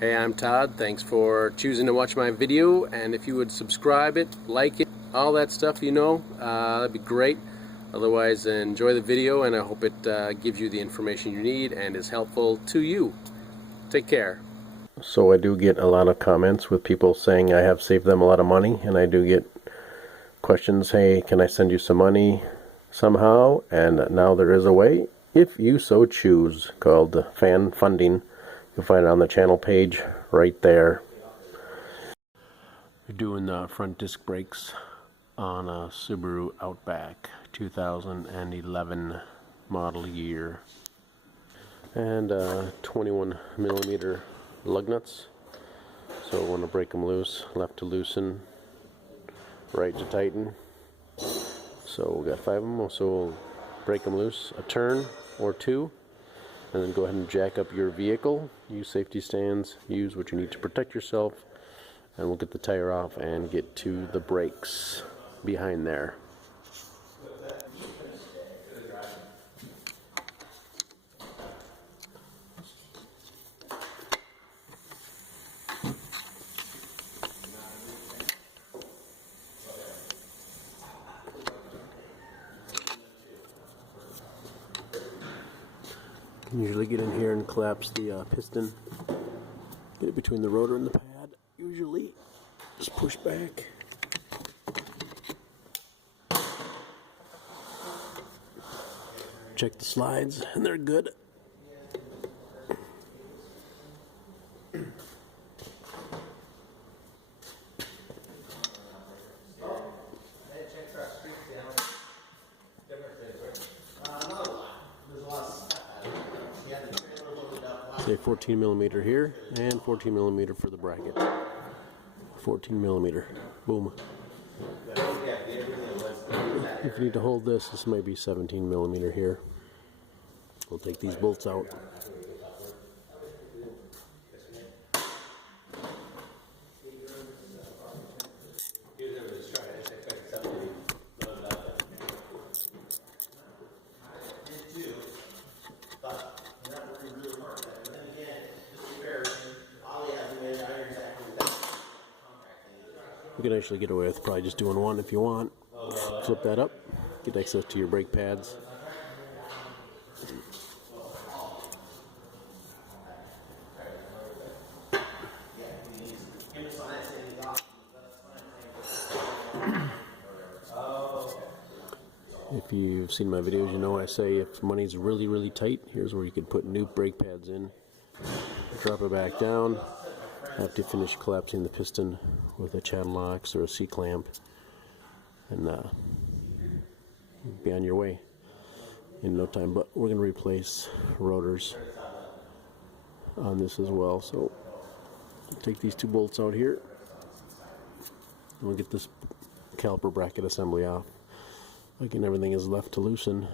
Hey, I'm Todd. Thanks for choosing to watch my video, and if you would subscribe it, like it, all that stuff, that'd be great. Otherwise, enjoy the video, and I hope it gives you the information you need and is helpful to you. Take care. So I do get a lot of comments with people saying I have saved them a lot of money, and I do get questions, hey, can I send you some money somehow? And now there is a way, if you so choose, called fan funding. You'll find it on the channel page right there. We're doing the front disc brakes on a Subaru Outback 2011 model year, and 21 millimeter lug nuts. So we want to break them loose, left to loosen, right to tighten. So we got 5 of them, so we'll break them loose a turn or two, and then go ahead and jack up your vehicle. Use safety stands, use what you need to protect yourself, and we'll get the tire off and get to the brakes behind there. You can usually get in here and collapse the piston. Get it between the rotor and the pad. Usually just push back. Check the slides, and they're good. Say 14 millimeter here, and 14 millimeter for the bracket. 14 millimeter. Boom. If you need to hold this might be 17 millimeter here. We'll take these bolts out. You can actually get away with probably just doing one if you want. Flip that up, get access to your brake pads. If you've seen my videos, you know I say if money's really tight, here's where you can put new brake pads in. Drop it back down after you finish collapsing the piston with a channel locks or a C-clamp, and be on your way in no time. But we're going to replace rotors on this as well. So take these 2 bolts out here, and we'll get this caliper bracket assembly off. Again, everything is left to loosen.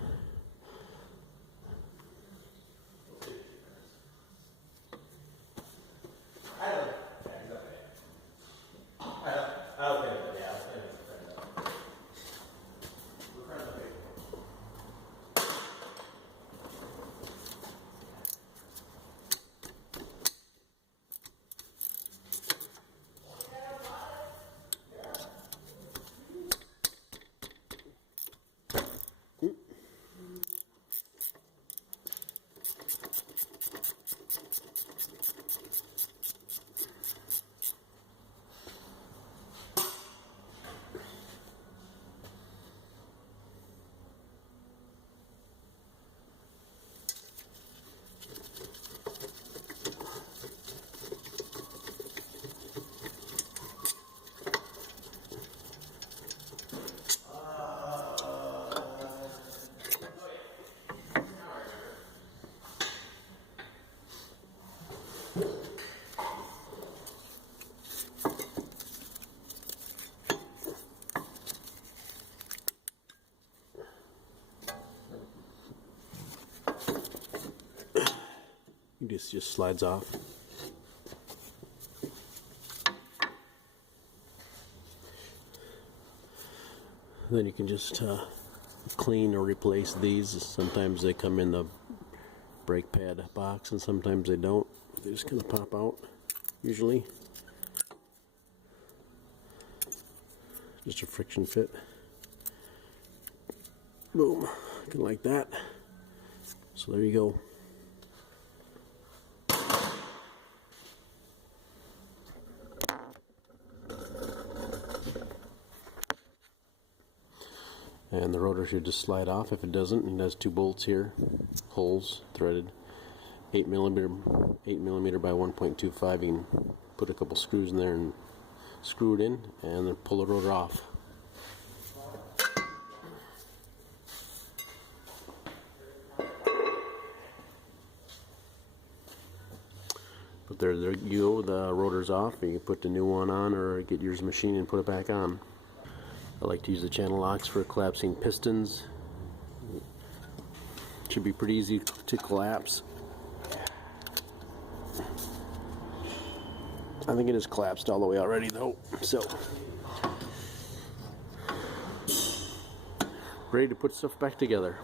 This just slides off. Then you can just clean or replace these. Sometimes they come in the brake pad box and sometimes they don't. They just kind of pop out. usually. Just a friction fit. Boom, like that. So there you go. And the rotor should just slide off. If it doesn't, it has two bolts here, holes threaded, 8 millimeter by 1.25. You can put a couple screws in there and screw it in, and then pull the rotor off. But there you go. The rotor's off. You can put the new one on, or get yours machined and put it back on. I like to use the channel locks for collapsing pistons. Should be pretty easy to collapse. I think it is collapsed all the way already though. So ready to put stuff back together.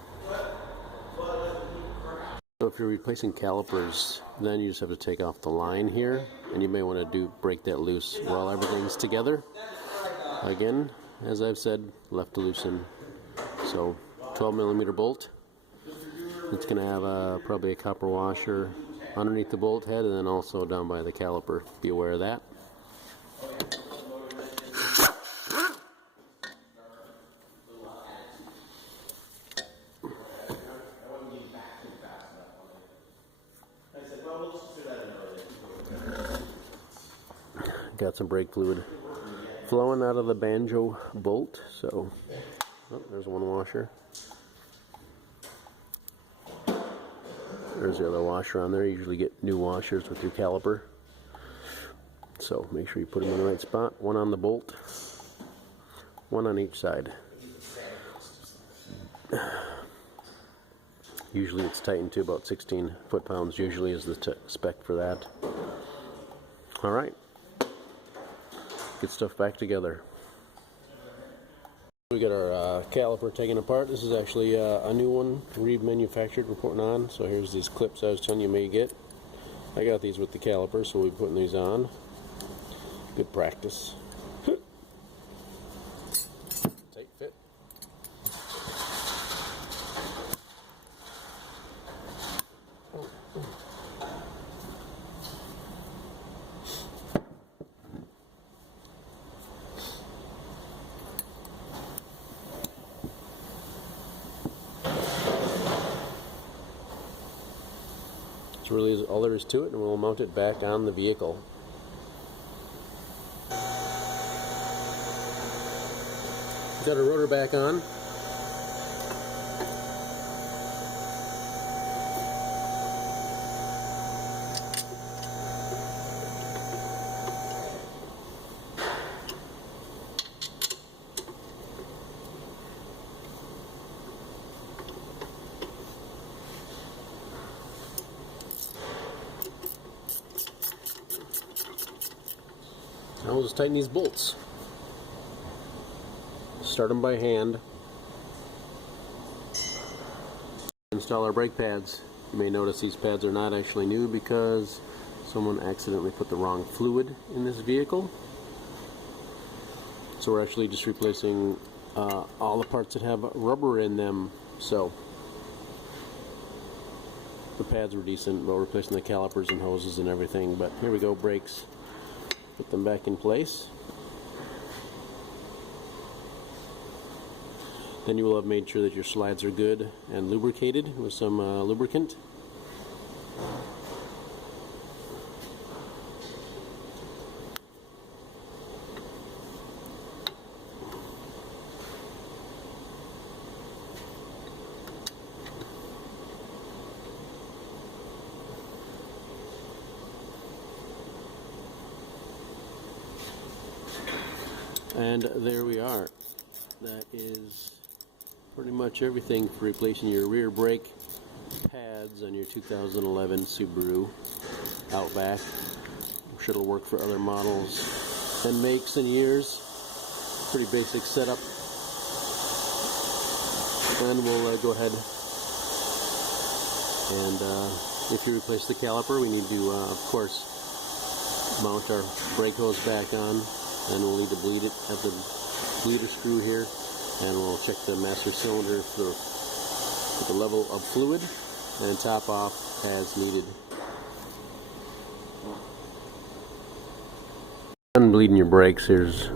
So if you're replacing calipers, then you just have to take off the line here, and you may want to break that loose while everything's together. Again, as I've said, left to loosen. So 12 millimeter bolt. It's going to have probably a copper washer underneath the bolt head, and then also down by the caliper. Be aware of that. Got some brake fluid flowing out of the banjo bolt, so oh, there's one washer. There's the other washer on there. You usually get new washers with your caliper, so make sure you put them in the right spot. One on the bolt, one on each side. Usually it's tightened to about 16 foot-pounds, usually is the spec for that. Alright, get stuff back together. We got our caliper taken apart. This is actually a new one, remanufactured, we're putting on. So here's these clips I was telling you may get. I got these with the caliper, so we'll be putting these on. Good practice. Tight fit. That's really all there is to it, and we'll mount it back on the vehicle. Got our rotor back on. Now we'll just tighten these bolts. Start them by hand. Install our brake pads. You may notice these pads are not actually new because someone accidentally put the wrong fluid in this vehicle. So we're actually just replacing all the parts that have rubber in them. So the pads were decent, but we're replacing the calipers and hoses and everything. But here we go, brakes. Put them back in place. Then you will have made sure that your slides are good and lubricated with some lubricant. And there we are. That is pretty much everything for replacing your rear brake pads on your 2011 Subaru Outback. I'm sure it'll work for other models and makes and years. Pretty basic setup. And we'll go ahead and if you replace the caliper, we need to of course mount our brake hose back on, and we'll need to bleed it at the bleeder screw here, and we'll check the master cylinder for the level of fluid and top off as needed. Bleeding your brakes, here's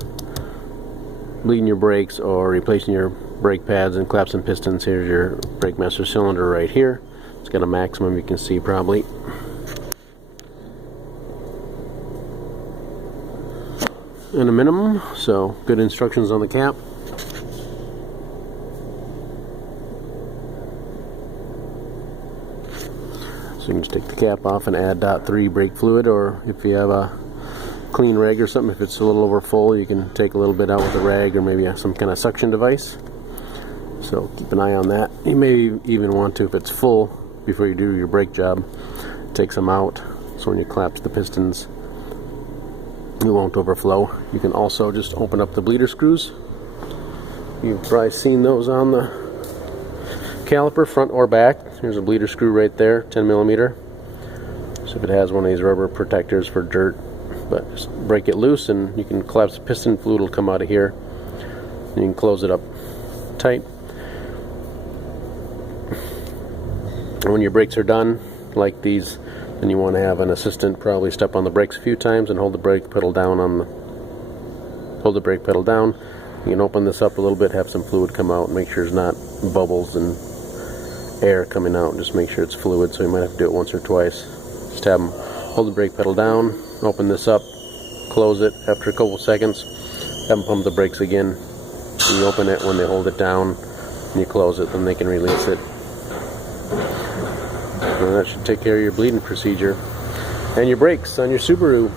bleeding your brakes or replacing your brake pads and claps and pistons. Here's your brake master cylinder right here. It's got a maximum, you can see probably. And a minimum, so good instructions on the cap. So you can just take the cap off and add .3 brake fluid, or if you have a clean rag or something, if it's a little over full, you can take a little bit out with a rag or maybe some kind of suction device. So keep an eye on that. You may even want to, if it's full, before you do your brake job, take some out, so when you collapse the pistons it won't overflow. You can also just open up the bleeder screws. You've probably seen those on the caliper, front or back. Here's a bleeder screw right there, 10 millimeter. So if it has one of these rubber protectors for dirt, but just break it loose and you can collapse the piston, fluid will come out of here. And you can close it up tight. And when your brakes are done, like these, then you want to have an assistant probably step on the brakes a few times and hold the brake pedal down hold the brake pedal down. You can open this up a little bit, have some fluid come out, make sure there's not bubbles and air coming out. Just make sure it's fluid, so you might have to do it once or twice. Just have them hold the brake pedal down, open this up, close it after a couple seconds, have them pump the brakes again. And you open it when they hold it down, and you close it, then they can release it. And that should take care of your bleeding procedure and your brakes on your Subaru.